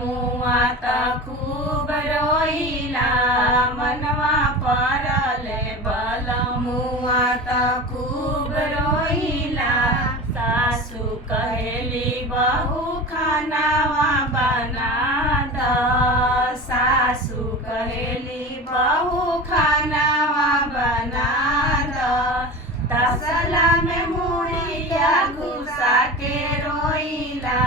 मुआ त खूब रोइला मनवा परले बलमुआ त खूब रोइला। सासू कहेली बहू खानावा बना द, सासू कहेली बहू खानावा बना द। तसला में मुड़िया घुसा के रोइला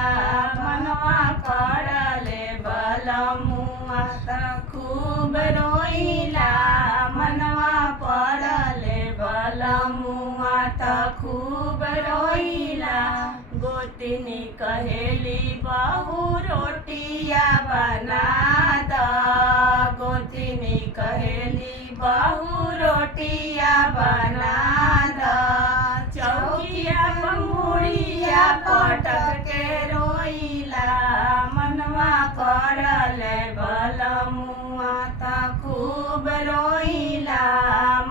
मनवा पड़ले बलमुआ त खूब रोइला मनवा पड़ले बलमुआ त खूब रोइला। गोतिनी कहेली बहू रोटिया बना द, गोतिनी कहेली बहू रोटिया बना द। चौकिया मुड़िया पटक के रोइला मनवा करले बलमुआ त खूब रोइला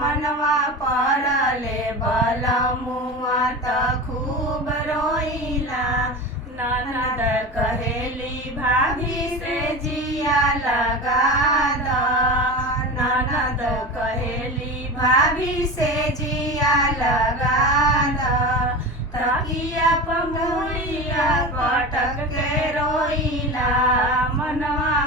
मनवा पड़ले बलमुआ त खूब रोइला। ननद कहेली भाभी से जिया लगा द, ननद कहेली भाभी से जिया लगा द। तकिया पर मुड़िया पटक के रोइला मनवा